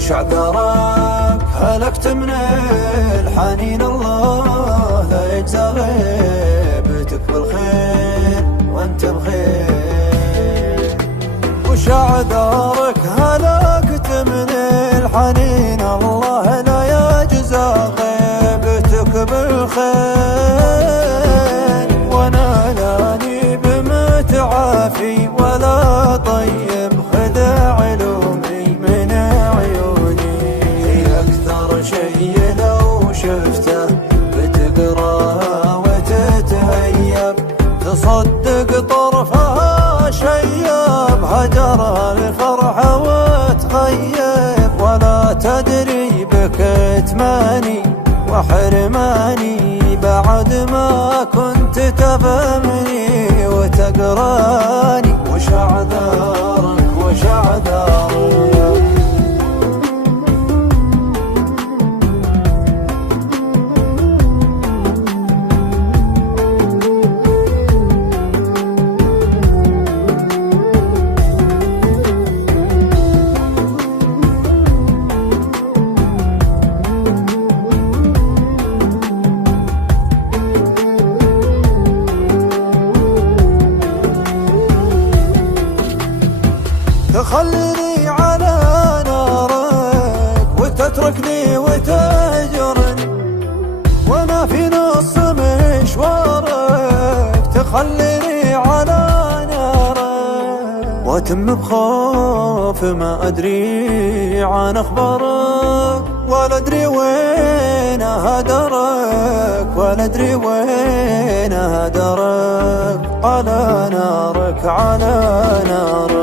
وش اعذرك هلكت من الحنين، الله لا يجزى غيبتك بالخير وانت بخير. وش اعذرك هلكت من الحنين، الله لا يجزى غيبتك بالخير. وانا لاني بمتعافي ولا طيب خذ علومي من عيوني، هي اكثر شيء لو شفته بتقراها وتتهيب، تصدق طرفها شيب هجرها الفرحة وتغيب. ولا تدري بكتماني وحرماني بعد ما كنت تفهمني وتقراني. وش اعذارك وش اعذارك. تخليني على نارك وتتركني وتهجرني، وانا في نص مشوارك تخليني على نارك. واتم بخوف ما ادري عن اخبارك، ولا ادري وين هدرك، ولا ادري وين هدرك. على نارك على نارك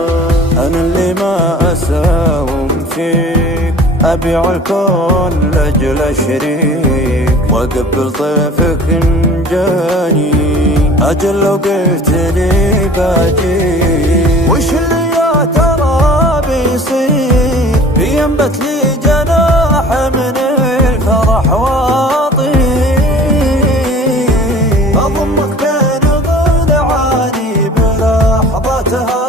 أنا اللي ما أساوم فيك، أبيع الكون لأجل شريك، وأقبل طيفك إن جاني، أجل لو قلت لي باجيك. وش اللي يا ترى بيصير بينبت لي جناح من الفرح واطير، أضمك بين ضلعاني بلحظتها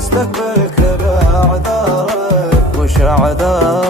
استقبلك باعذارك. وش اعذارك